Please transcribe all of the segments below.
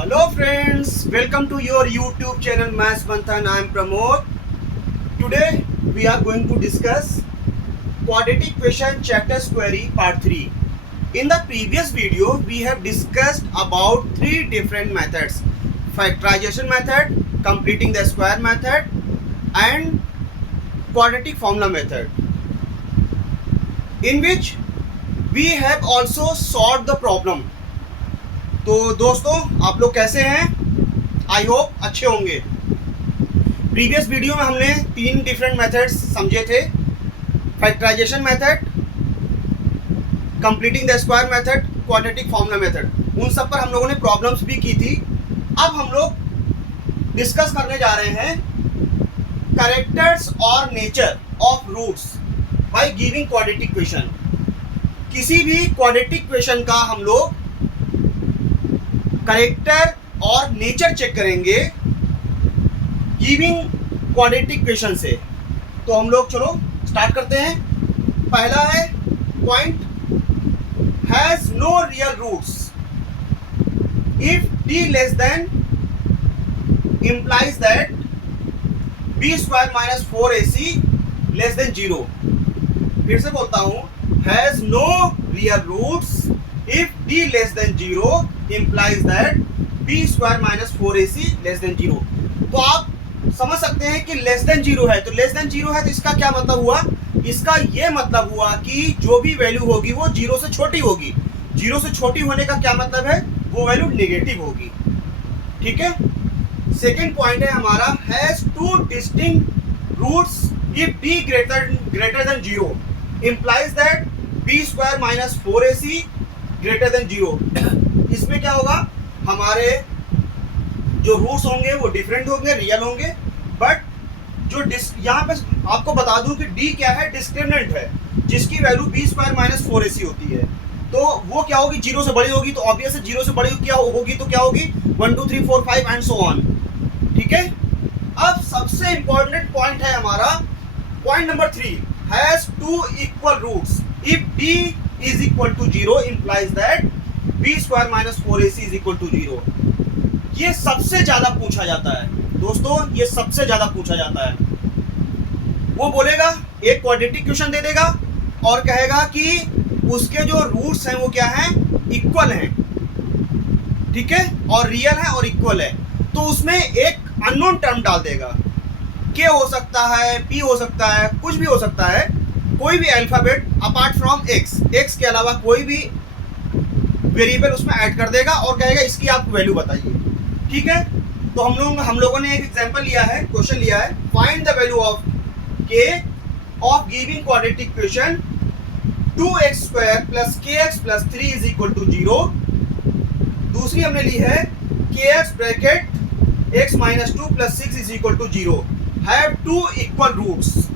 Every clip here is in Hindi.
Hello friends, welcome to your YouTube channel Maths Manthan. I am Pramod. Today we are going to discuss quadratic question chapter query part 3. In the previous video we have discussed about three different methods: factorization method, completing the square method and quadratic formula method, in which we have also solved the problem. तो दोस्तों आप लोग कैसे हैं? आई होप अच्छे होंगे। प्रीवियस वीडियो में हमने तीन डिफरेंट मेथड्स समझे थे: factorisation method, completing the square method, quadratic formula method. उन सब पर हम लोगों ने प्रॉब्लम्स भी की थी। अब हम लोग डिस्कस करने जा रहे हैं कैरेक्टर्स और nature of roots by giving quadratic question. किसी भी क्वाड्रेटिक क्वेश्चन का हम लोग कैरेक्टर और नेचर चेक करेंगे गिविंग क्वाड्रेटिक क्वेश्चन से। तो हम लोग चलो स्टार्ट करते हैं। पहला है point has no real roots if d less than implies that b square minus 4ac less than 0। फिर से बोलता हूं, has no real roots if d less than 0 implies that b square minus 4ac less than 0। तो आप समझ सकते हैं कि लेस देन 0 है, तो लेस देन 0 है तो इसका क्या मतलब हुआ? इसका ये मतलब हुआ कि जो भी वैल्यू होगी वो 0 से छोटी होगी। 0 से छोटी होने का क्या मतलब है? वो वैल्यू नेगेटिव होगी। ठीक है। सेकेंड पॉइंट है हमारा has two distinct roots if d greater than 0 implies that b square minus 4ac greater than 0। इसमें क्या होगा? हमारे जो रूट्स होंगे वो डिफरेंट होंगे, रियल होंगे, बट जो यहाँ पे आपको बता दूं कि d क्या है? डिस्क्रिमिनेंट है, जिसकी value b square minus 4ac होती है। तो वो क्या होगी? 0 से बड़ी होगी। तो ऑब्वियस है 0 से बड़ी क्या होगी? तो क्या होगी? 1 2 3 4 5 एंड सो ऑन। ठीक है। अब सबसे इंपॉर्टेंट पॉइंट है हमारा point number 3, has two equal roots if d is equal to 0 implies that b square minus 4ac is equal to 0। ये सबसे ज्यादा पूछा जाता है दोस्तों, ये सबसे ज्यादा पूछा जाता है। वो बोलेगा, एक क्वाड्रेटिक क्वेश्चन दे देगा और कहेगा कि उसके जो रूट्स हैं वो क्या हैं? इक्वल हैं। ठीक है, और रियल है और इक्वल है। तो उसमें एक अननोन टर्म डाल देगा। के हो सकता है, पी हो सकता है, कुछ भी हो सकता है, कोई भी अल्फाबेट अपार्ट फ्रॉम एक्स के अलावा कोई भी वेरिएबल उसमें ऐड कर देगा और कहेगा इसकी आप वैल्यू बताइए। ठीक है। तो हम लोगों ने एक एग्जांपल लिया है, क्वेश्चन लिया है, find the value of k of giving quadratic question 2x square plus kx plus 3 is equal to 0। दूसरी हमने ली है kx bracket x minus 2 plus 6 is equal to 0 have two equal roots.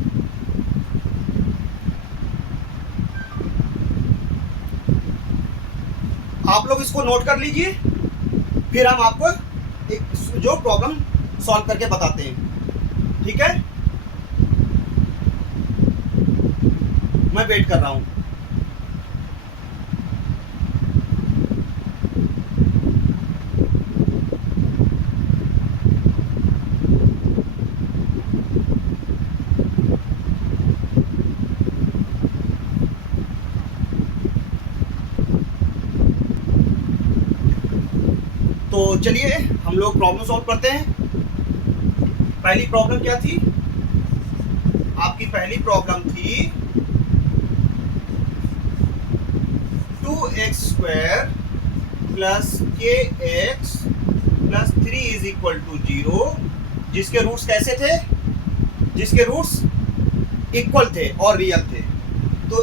आप लोग इसको नोट कर लीजिए, फिर हम आपको एक जो प्रॉब्लम सॉल्व करके बताते हैं। ठीक है, मैं वेट कर रहा हूं। तो चलिए हम लोग प्रॉब्लम सॉल्व करते हैं। पहली प्रॉब्लम क्या थी? आपकी पहली प्रॉब्लम थी 2x square plus kx plus 3 is equal to 0, जिसके रूट्स कैसे थे? जिसके रूट्स इक्वल थे और रियल थे। तो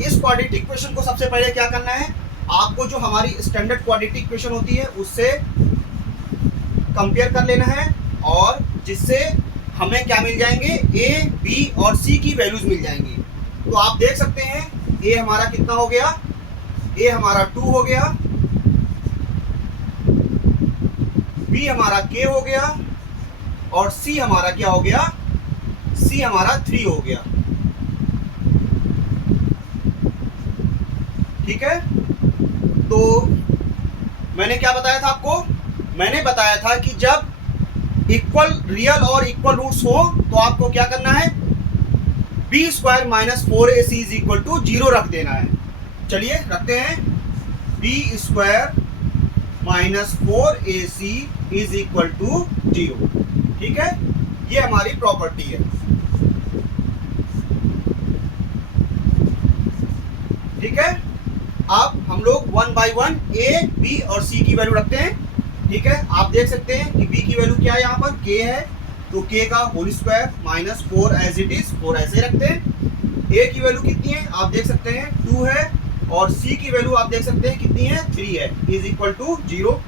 इस क्वाड्रेटिक क्वेश्चन को सबसे पहले क्या करना है? आपको जो हमारी स्टैंडर्ड क्वाड्रेटिक क्वेश्चन होती है उससे कंपेयर कर लेना है, और जिससे हमें क्या मिल जाएंगे? a, b और c की वैल्यूज मिल जाएंगी। तो आप देख सकते हैं a हमारा कितना हो गया? a हमारा 2 हो गया, b हमारा k हो गया और c हमारा क्या हो गया? c हमारा 3 हो गया। ठीक है। तो मैंने क्या बताया था आपको मैंने बताया था कि जब इक्वल रियल और इक्वल रूट्स हो तो आपको क्या करना है, b square minus 4ac is equal to 0 रख देना है। चलिए रखते हैं, b square minus 4ac is equal to 0। ठीक है, ये हमारी प्रॉपर्टी है। ठीक है, अब हम लोग 1 बाई 1 ए बी और सी की वैल्यू रखते हैं। ठीक है, आप देख सकते हैं कि बी की वैल्यू क्या है, यहाँ पर के है, तो के का whole square minus 4 as it is, 4 ऐसे रखते हैं। ए की वैल्यू कितनी है आप देख सकते हैं 2 है, और सी की वैल्यू आप देख सकते हैं कितनी है 3 है, is equal to 0।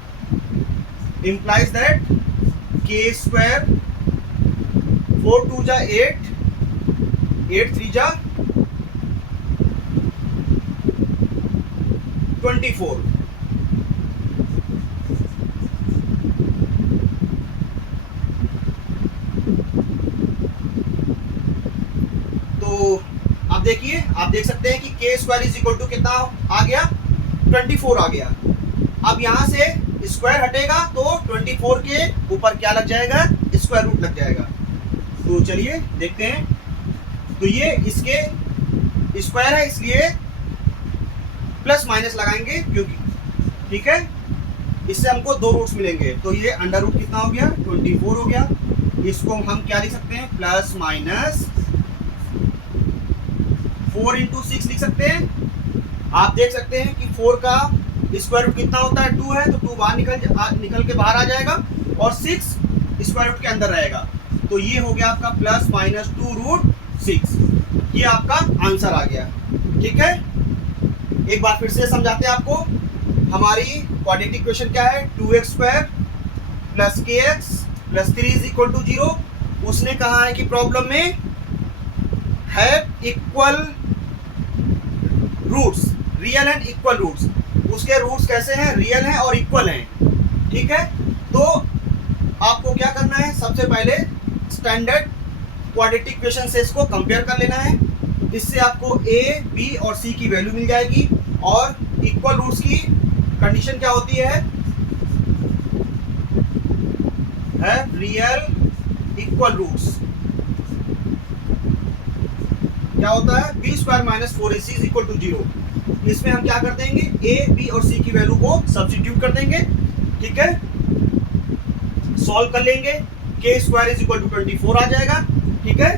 Implies that k square 4 2 जा 8, 8 3 जा 24। तो अब देखिए, आप देख सकते हैं कि के स्क्वायर इज इक्वल टू कितना आ गया, 24 आ गया। अब यहां से स्क्वायर हटेगा तो 24 के ऊपर क्या लग जाएगा, स्क्वायर रूट लग जाएगा। तो चलिए देखते हैं, तो ये इसके स्क्वायर है इसलिए प्लस माइनस लगाएंगे क्योंकि, ठीक है, इससे हमको 2 रूट्स मिलेंगे, तो ये अंडर रूट कितना हो गया 24 हो गया। इसको हम क्या लिख सकते हैं, प्लस माइनस 4 इंटू 6 लिख सकते हैं। आप देख सकते हैं कि 4 का स्क्वायर रूट कितना होता है 2 है, तो 2 बाहर निकल के बाहर आ जाएगा और 6 स्क्वायर रूट के अंदर रहेगा। तो ये हो गया आपका प्लस माइनस 2 रूट 6, ये आपका आंसर आ गया। ठीक है, एक बार फिर से समझाते हैं आपको। हमारी क्वाड्रेटिक इक्वेशन क्या है, 2x square plus kx plus 3 is equal to 0। उसने कहा है कि प्रॉब्लम में have equal roots, real and equal roots. उसके रूट्स कैसे हैं, रियल हैं और इक्वल हैं। ठीक है, तो आपको क्या करना है, सबसे पहले स्टैंडर्ड क्वाड्रेटिक इक्वेशन से इसको कंपेयर कर लेना है। इससे आपको a, b और c की वैल्यू मिल जाएगी। और इक्वल रूट्स की कंडीशन क्या होती है, रियल इक्वल रूट्स। क्या होता है, b square minus 4ac is equal to 0। इसमें हम क्या कर देंगे, a, b और c की वैल्यू को सब्स्टिट्यूट कर देंगे। ठीक है, सॉल्व कर लेंगे, के स्क्वायर इज इक्वल टू 24 आ जाएगा। ठीक है,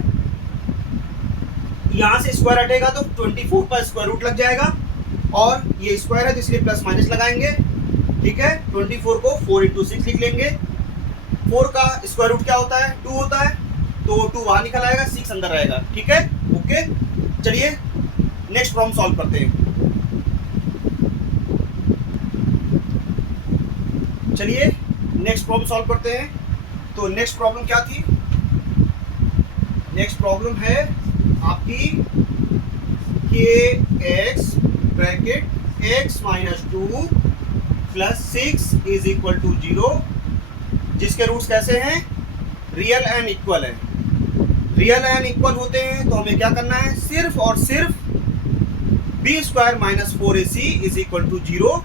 यहां से स्क्वायर हटेगा तो 24 पर स्क्वायर रूट लग जाएगा, और ये स्क्वायर है तो इसलिए प्लस माइनस लगाएंगे। ठीक है, 24 को 4 इंटू 6 लिख लेंगे। 4 का स्क्वायर रूट क्या होता है, 2 होता है, तो 2 बाहर निकल आएगा, 6 अंदर रहेगा। ठीक है, ओके। चलिए नेक्स्ट प्रॉब्लम सॉल्व करते हैं। चलिए नेक्स्ट प्रॉब्लम सॉल्व करते हैं। तो नेक्स्ट प्रॉब्लम क्या थी, नेक्स्ट प्रॉब्लम है आपकी k x bracket x minus 2 plus 6 is equal to 0, जिसके रूट्स कैसे हैं, रियल एंड इक्वल है। रियल एंड इक्वल होते हैं तो हमें क्या करना है, सिर्फ और सिर्फ b square minus 4ac is equal to 0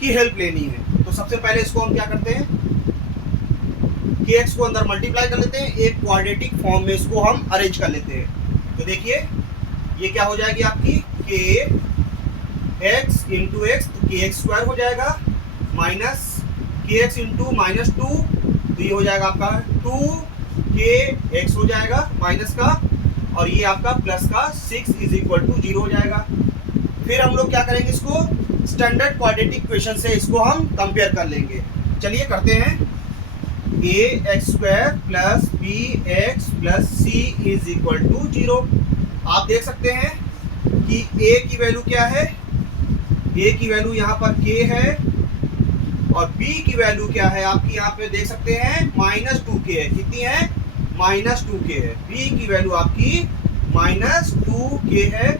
की हेल्प लेनी है। तो सबसे पहले इसको हम क्या करते हैं, के एक्स को अंदर मल्टीप्लाई कर लेते हैं, एक क्वाड्रेटिक फॉर्म में इसको हम अरेंज कर लेते हैं। तो देखिए ये क्या हो जाएगी आपकी, के एक्स इंटू एक्स, तो के एक्स स्क्वायर हो जाएगा, माइनस के एक्स इंटू माइनस 2, तो ये हो जाएगा आपका 2 के एक्स हो जाएगा माइनस का, और ये आपका प्लस का 6 इज इक्वल टू 0 हो जाएगा। फिर हम लोग क्या करेंगे, इसको स्टैंडर्ड क्वाड्रेटिक इक्वेशन से इसको हम कंपेयर कर लेंगे। चलिए करते हैं, A X square plus B X plus C is equal to 0। आप देख सकते हैं कि ए की वैल्यू क्या है, ए की वैल्यू यहाँ पर k है, और b की वैल्यू क्या है आपकी यहाँ पे देख सकते हैं माइनस 2k है। कितनी है, माइनस 2k है। b की वैल्यू आपकी माइनस 2k है,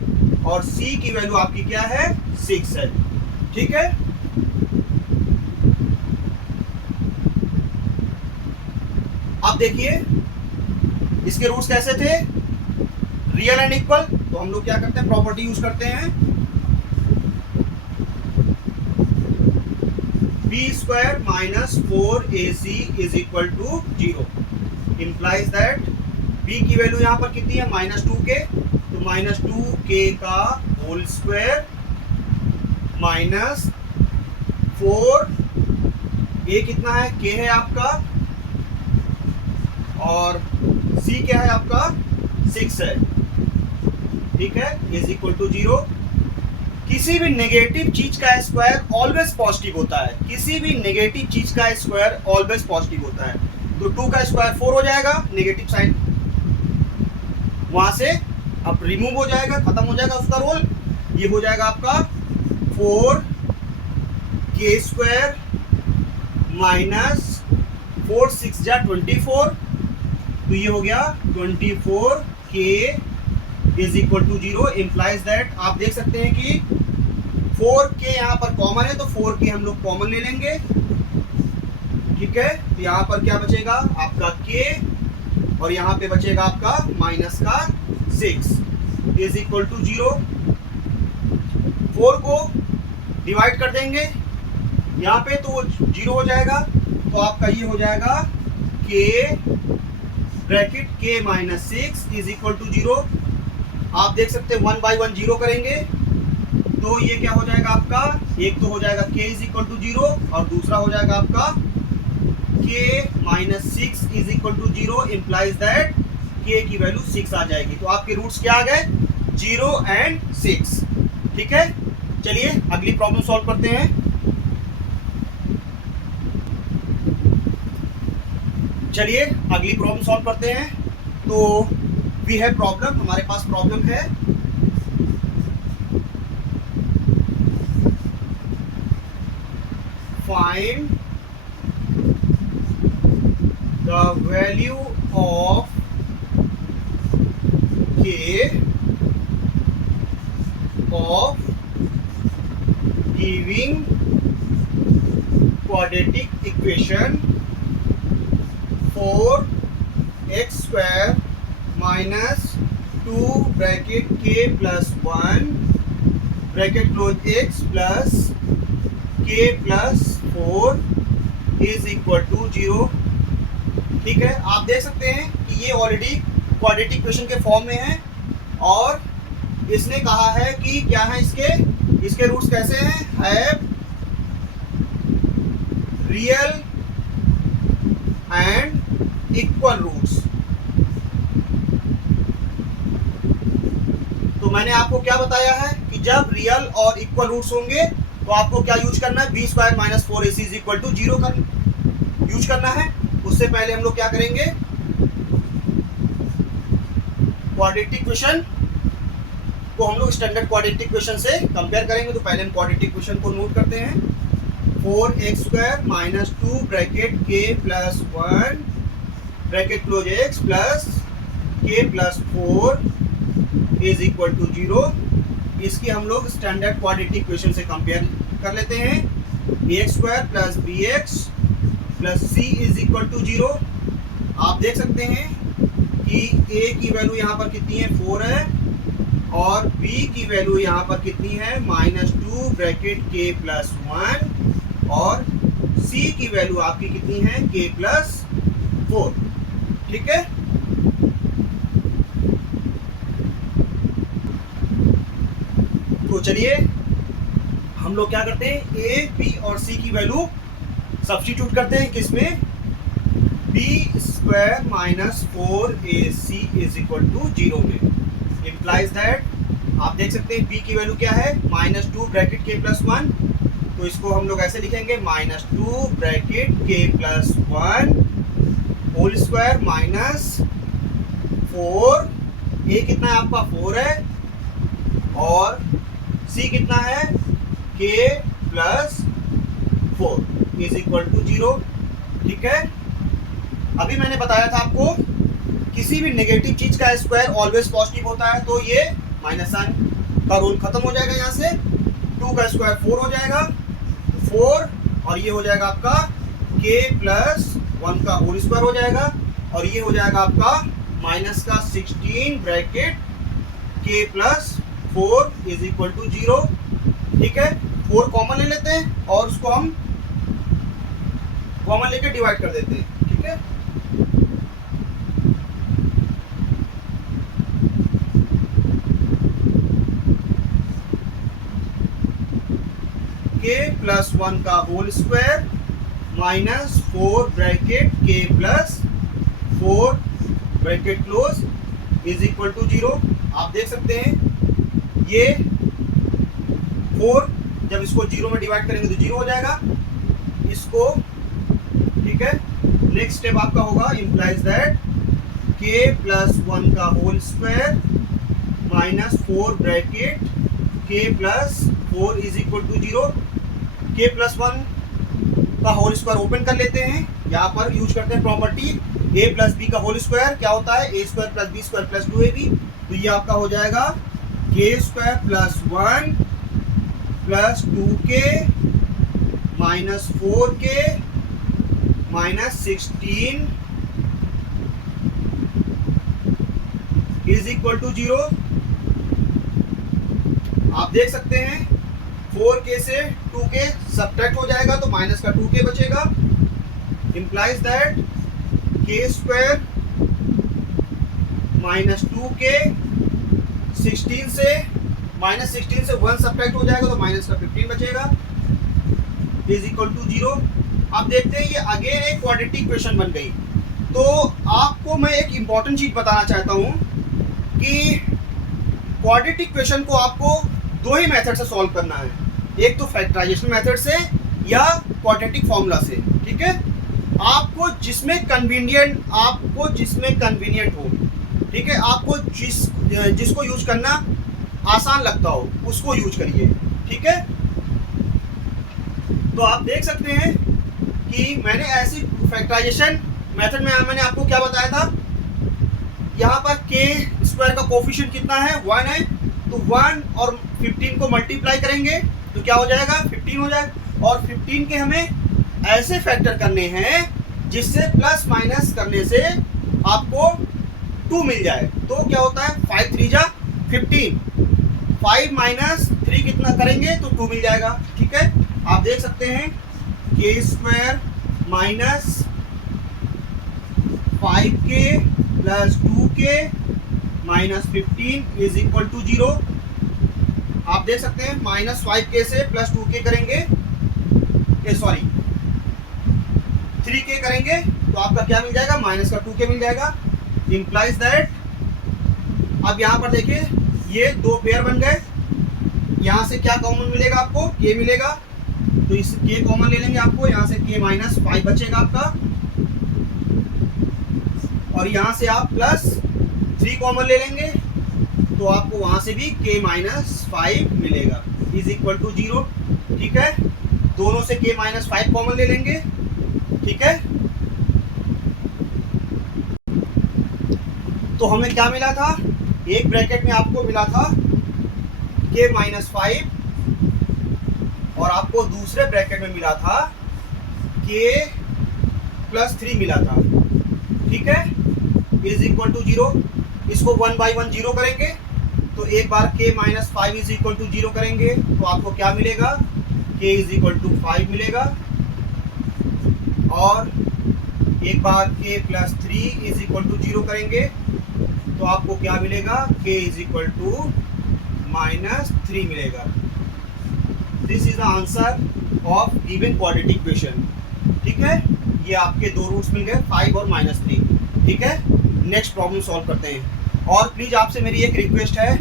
और c की वैल्यू आपकी क्या है 6 है। ठीक है, अब देखिए इसके रूट्स कैसे थे, रियल एंड इक्वल, तो हम लोग क्या करते हैं, प्रॉपर्टी यूज करते हैं, b square minus 4ac is equal to 0 implies that b की वैल्यू यहाँ पर कितनी है -2k, तो -2k का होल स्क्वायर माइनस 4 a कितना है k है आपका और c क्या है आपका 6 है, ठीक है, इज इक्वल टू 0। किसी भी नेगेटिव चीज का स्क्वायर ऑलवेज पॉजिटिव होता है, किसी भी नेगेटिव चीज का स्क्वायर ऑलवेज पॉजिटिव होता है। तो 2 का स्क्वायर 4 हो जाएगा, नेगेटिव साइन वहां से अब रिमूव हो जाएगा, खत्म हो जाएगा उसका रोल। ये हो जाएगा आपका 4k स्क्वायर माइनस 4 6 जा 24, तो ये हो गया 24k is equal to 0 implies that आप देख सकते हैं कि 4k यहाँ पर कॉमन है, तो 4k हम लोग कॉमन ले लेंगे, ठीक है। तो यहाँ पर क्या बचेगा आपका k और यहाँ पे बचेगा आपका माइनस का 6 इज इक्वल टू 0। 4 को डिवाइड कर देंगे यहाँ पे तो 0 हो जाएगा, तो आपका ये हो जाएगा k bracket k minus 6 is equal to 0। आप देख सकते हैं 1 बाई 1 0 करेंगे तो ये क्या हो जाएगा आपका, एक तो हो जाएगा k इज इक्वल टू 0 और दूसरा हो जाएगा आपका k minus 6 is equal to 0 implies that k की वैल्यू 6 आ जाएगी। तो आपके रूट्स क्या आ गए 0 एंड 6, ठीक है। चलिए अगली प्रॉब्लम सॉल्व करते हैं। चलिए अगली प्रॉब्लम सॉल्व करते हैं। तो वी हैव प्रॉब्लम, हमारे पास प्रॉब्लम है find the value of k of giving quadratic equation 4x square minus 2 bracket k plus 1 bracket close x plus k plus 4 is equal to 0, ठीक है। आप देख सकते हैं कि ये ऑलरेडी क्वाड्रेटिक इक्वेशन के फॉर्म में है और इसने कहा है कि क्या है इसके रूट्स कैसे हैं, have real and equal roots. तो मैंने आपको क्या बताया है कि जब रियल और इक्वल रूट्स होंगे तो आपको क्या यूज करना है, b square minus 4ac is equal to 0 use करना है। उससे पहले हम लोग क्या करेंगे, क्वाड्रेटिक इक्वेशन को हम लोग स्टैंडर्ड क्वाड्रेटिक इक्वेशन से कंपेयर करेंगे। तो पहले हम क्वाड्रेटिक इक्वेशन को नोट करते हैं, 4x square minus 2 bracket k plus 1 bracket close x plus k plus 4 is equal to 0। इसकी हम लोग स्टैंडर्ड क्वाड्रेटिक इक्वेशन से कंपेयर कर लेते हैं, ax square plus bx plus c is equal to 0। आप देख सकते हैं कि a की वैल्यू यहाँ पर कितनी है 4 है और b की वैल्यू यहाँ पर कितनी है -2 ब्रैकेट k प्लस 1 और c की वैल्यू आपकी कितनी है k प्लस 4, ठीक है। तो चलिए हम लोग क्या करते हैं, a b और c की वैल्यू सब्स्टिट्यूट करते हैं किसमें, b square minus 4ac is equal to 0 में। इम्प्लाइज दैट आप देख सकते हैं b की वैल्यू क्या है -2 ब्रैकेट k प्लस 1, तो इसको हम लोग ऐसे लिखेंगे -2 bracket k plus 1 whole square minus 4, a कितना है आपका 4 है और c कितना है k plus 4 is equal to 0, ठीक है। अभी मैंने बताया था आपको किसी भी नेगेटिव चीज का स्क्वायर ऑलवेज पॉजिटिव होता है, तो ये माइनस साइन का रूल खत्म हो जाएगा। यहाँ से 2 का स्क्वायर 4 हो जाएगा, 4 और ये हो जाएगा आपका k प्लस 1 का होल स्क्वायर हो जाएगा और ये हो जाएगा आपका माइनस का 16 bracket k plus 4 is equal to 0, ठीक है। 4 कॉमन ले लेते हैं और उसको हम कॉमन लेके डिवाइड कर देते हैं, ठीक है। k प्लस 1 का whole square minus 4 bracket k plus 4 bracket close is equal to 0। आप देख सकते हैं ये 4 जब इसको 0 में डिवाइड करेंगे तो 0 हो जाएगा इसको, ठीक है। नेक्स्ट स्टेप आपका होगा इम्प्लाइज दैट k प्लस 1 का whole square minus 4 bracket k plus 4 is equal to 0। k plus 1 का होल स्क्वायर ओपन कर लेते हैं, यहाँ पर यूज करते हैं प्रॉपर्टी a प्लस बी का होल स्क्वायर क्या होता है, a square plus b square plus 2ab। तो ये आपका हो जाएगा k square plus 1 plus 2k minus 4k minus 16 is equal to 0। आप देख सकते हैं 4k से 2k सब्ट्रैक्ट हो जाएगा तो माइनस का 2k बचेगा। Implies that k square minus 2k 16 से माइनस 16 से 1 सब्ट्रैक्ट हो जाएगा तो माइनस का 15 बचेगा इज इक्वल टू 0। अब देखते हैं ये अगेन एक क्वाड्रेटिक इक्वेशन बन गई। तो आपको मैं एक इंपॉर्टेंट चीज बताना चाहता हूं कि क्वाड्रेटिक इक्वेशन को आपको दो ही मेथड से सॉल्व करना है, एक तो फैक्टराइजेशन मेथड से या क्वाड्रेटिक फॉर्मूला से, ठीक है। आपको जिसमें कन्वीनियंट हो, ठीक है, आपको जिसको यूज करना आसान लगता हो उसको यूज करिए, ठीक है। तो आप देख सकते हैं कि मैंने ऐसी फैक्टराइजेशन मेथड में मैंने आपको क्या बताया था, यहाँ पर k स्क्वायर का कोफिशिएंट कितना है 1 है, तो 1 और 15 को मल्टीप्लाई करेंगे तो क्या हो जाएगा 15 हो जाएगा। और 15 के हमें ऐसे फैक्टर करने हैं जिससे प्लस माइनस करने से आपको 2 मिल जाए। तो क्या होता है 5 3 जा 15, 5 माइनस 3 कितना करेंगे तो 2 मिल जाएगा, ठीक है। आप देख सकते हैं k square minus 5k plus 2k minus 15 is equal to 0। आप देख सकते हैं माइनस 5k से प्लस 2k करेंगे, 3k करेंगे तो आपका क्या मिल जाएगा माइनस का 2k मिल जाएगा। इम्प्लाइज दैट अब यहाँ पर देखिए ये दो पेयर बन गए, यहाँ से क्या कॉमन मिलेगा आपको k मिलेगा, तो इस k कॉमन ले लेंगे आपको, यहाँ से k माइनस 5 बचेगा आपका, और यहाँ से आप प्लस 3 कॉमन ले लेंगे तो आपको वहां से भी k माइनस 5 मिलेगा इज इक्वल टू 0, ठीक है। दोनों से k माइनस 5 कॉमन ले लेंगे, ठीक है। तो हमें क्या मिला था, एक ब्रैकेट में आपको मिला था k माइनस 5 और आपको दूसरे ब्रैकेट में मिला था k प्लस 3 मिला था, ठीक है, इज इक्वल टू 0। इसको 1 बाई 1 0 करेंगे तो एक बार k minus 5 is equal to 0 करेंगे तो आपको क्या मिलेगा k इज इक्वल टू 5 मिलेगा, और एक बार k plus 3 is equal to 0 करेंगे तो आपको क्या मिलेगा k is equal to minus 3 मिलेगा। This is the answer of given quadratic equation, ठीक है। ये आपके दो रूट्स मिल गए 5 और माइनस 3, ठीक है। नेक्स्ट प्रॉब्लम सॉल्व करते हैं। और प्लीज़ आपसे मेरी एक रिक्वेस्ट है,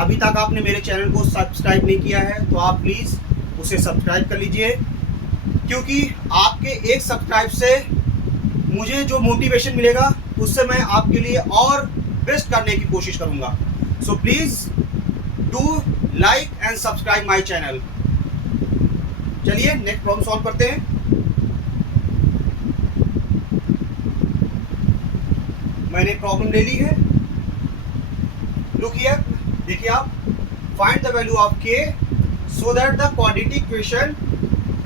अभी तक आपने मेरे चैनल को सब्सक्राइब नहीं किया है तो आप प्लीज़ उसे सब्सक्राइब कर लीजिए, क्योंकि आपके एक सब्सक्राइब से मुझे जो मोटिवेशन मिलेगा उससे मैं आपके लिए और बेस्ट करने की कोशिश करूँगा। So please do like and subscribe my channel. चलिए नेक्स्ट प्रॉब्लम सॉल्व करते हैं। मैंने प्रॉब्लम ले ली है, लुक हियर, देखिए आप, find the value of k so that the quadratic equation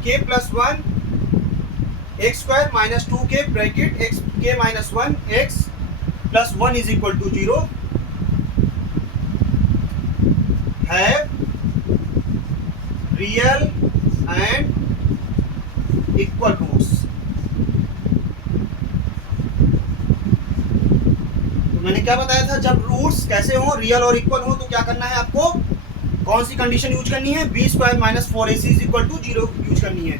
k plus 1 x square minus 2k bracket x k minus 1 x plus 1 is equal to 0 have real and equal roots. क्या बताया था, जब रूट्स कैसे हो, रियल और इक्वल हो, तो क्या करना है आपको, कौन सी कंडीशन यूज करनी है, b square minus 4ac is equal to 0 use करनी है।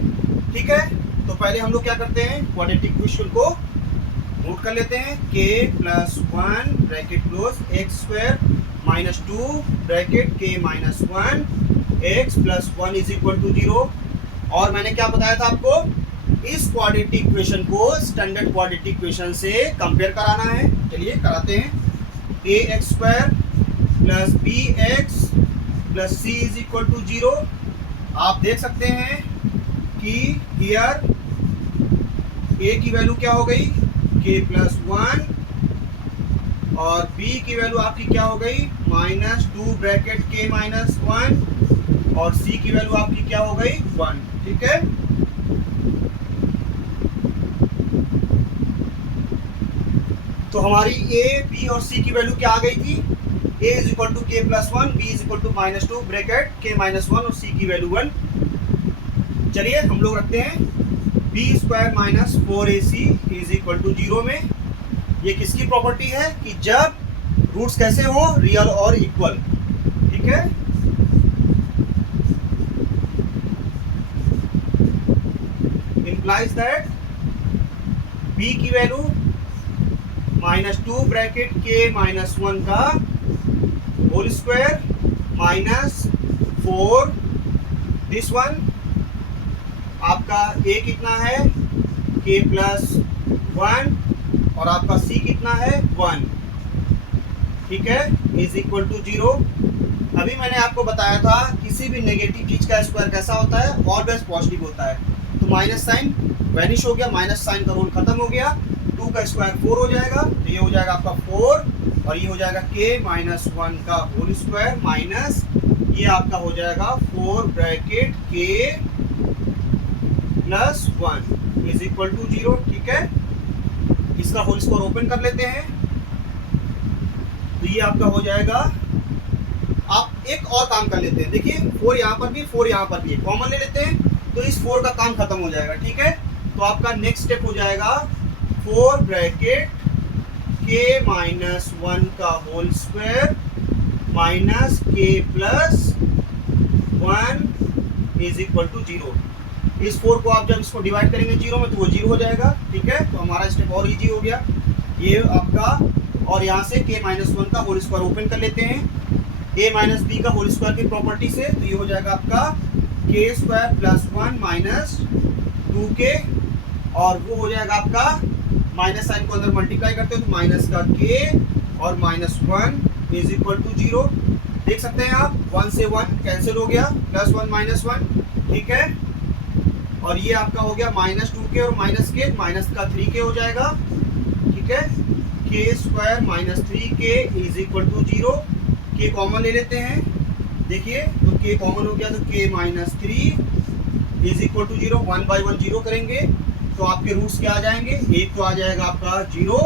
ठीक है, तो पहले हम लोग क्या करते हैं, क्वाड्रेटिक इक्वेशन को नोट कर लेते हैं, k plus 1 bracket close X square minus 2 bracket k minus 1 X plus 1 is equal to 0। और मैंने क्या बताया था आपको, इस क्वाड्रेटिक इक्वेशन को स्टैंडर्ड क्वाड्रेटिक इक्वेशन से कंपेयर कराना है। चलिए कराते हैं, A X square plus B X plus C is equal to 0। आप देख सकते हैं कि हियर ए की वैल्यू क्या हो गई, k प्लस 1, और b की वैल्यू आपकी क्या हो गई, माइनस 2 ब्रैकेट k माइनस 1, और c की वैल्यू आपकी क्या हो गई 1। ठीक है, तो हमारी a, b और c की वैल्यू क्या आ गई थी, a is equal to k plus 1, b is equal to minus 2 bracket k minus 1 और c की वैल्यू 1। चलिए हम लोग रखते हैं b square minus 4ac is equal to 0 में। ये किसकी प्रॉपर्टी है कि जब रूट्स कैसे हो, रियल और इक्वल। ठीक है, implies that b की value minus 2 bracket k minus 1 का whole square minus 4 this one, आपका a कितना है, k प्लस 1, और आपका c कितना है 1। ठीक है, इज इक्वल टू 0। अभी मैंने आपको बताया था किसी भी नेगेटिव चीज का स्क्वायर कैसा होता है, ऑलवेज पॉजिटिव होता है। तो माइनस साइन वैनिश हो गया, माइनस साइन का रोल खत्म हो गया, 2 का स्क्वायर 4 हो जाएगा, तो ये हो जाएगा आपका 4, और ये हो जाएगा k माइनस 1 का होल स्क्वायर माइनस ये आपका हो जाएगा 4 bracket k plus 1 is equal to 0। ठीक है, इसका होल स्क्वायर ओपन कर लेते हैं, तो ये आपका हो जाएगा, आप एक और काम कर लेते हैं, देखिए 4 यहाँ पर भी 4 यहाँ पर भी है, कॉमन ले लेते हैं, तो इस 4 का काम खत्म हो जाएगा। ठीक है, तो आपका नेक्स्ट स्टेप हो जाएगा 4 ब्रैकेट k माइनस 1 का whole square minus k plus 1 is equal to 0। इस 4 को आप जब इसको डिवाइड करेंगे 0 में तो वो 0 हो जाएगा। ठीक है, तो हमारा स्टेप और इजी हो गया ये आपका, और यहाँ से k माइनस 1 का होल स्क्वायर ओपन कर लेते हैं a माइनस बी का होल स्क्वायर की प्रॉपर्टी से, तो ये हो जाएगा आपका k square plus 1 minus 2k, और वो हो जाएगा आपका माइनस साइन को अंदर मल्टीप्लाई करते हो तो माइनस का k और माइनस 1 इज इक्वल टू 0। देख सकते हैं आप 1 से 1 कैंसिल हो गया, प्लस 1 माइनस 1। ठीक है, और ये आपका हो गया माइनस 2k और माइनस k, माइनस का 3k हो जाएगा। ठीक है, k square minus 3k is equal to 0। k common ले लेते हैं, देखिए तो k कॉमन हो गया, तो k minus 3 is equal to 0। 1 by 1 0 करेंगे तो आपके रूट्स क्या आ जाएंगे, एक तो आ जाएगा आपका 0,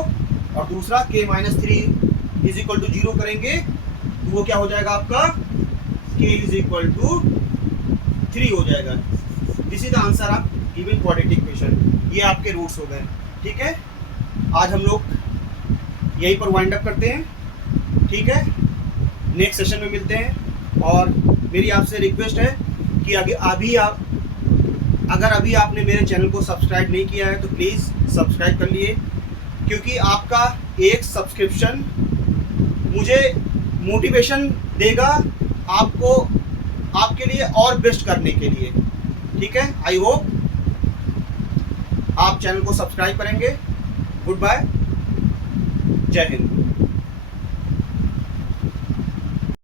और दूसरा k minus 3 is equal to 0 करेंगे तो वो क्या हो जाएगा आपका k इज इक्वल टू 3 हो जाएगा। This is the answer of given quadratic equation. ये आपके रूट्स हो गए। ठीक है, आज हम लोग यहीं पर वाइंड अप करते हैं। ठीक है, नेक्स्ट सेशन में मिलते हैं, और मेरी आपसे रिक्वेस्ट है कि अगर अभी आपने मेरे चैनल को सब्सक्राइब नहीं किया है तो प्लीज़ सब्सक्राइब कर लिए, क्योंकि आपका एक सब्सक्रिप्शन मुझे मोटिवेशन देगा आपको, आपके लिए और बेस्ट करने के लिए। ठीक है, आई होप आप चैनल को सब्सक्राइब करेंगे। गुड बाय, जय हिंद।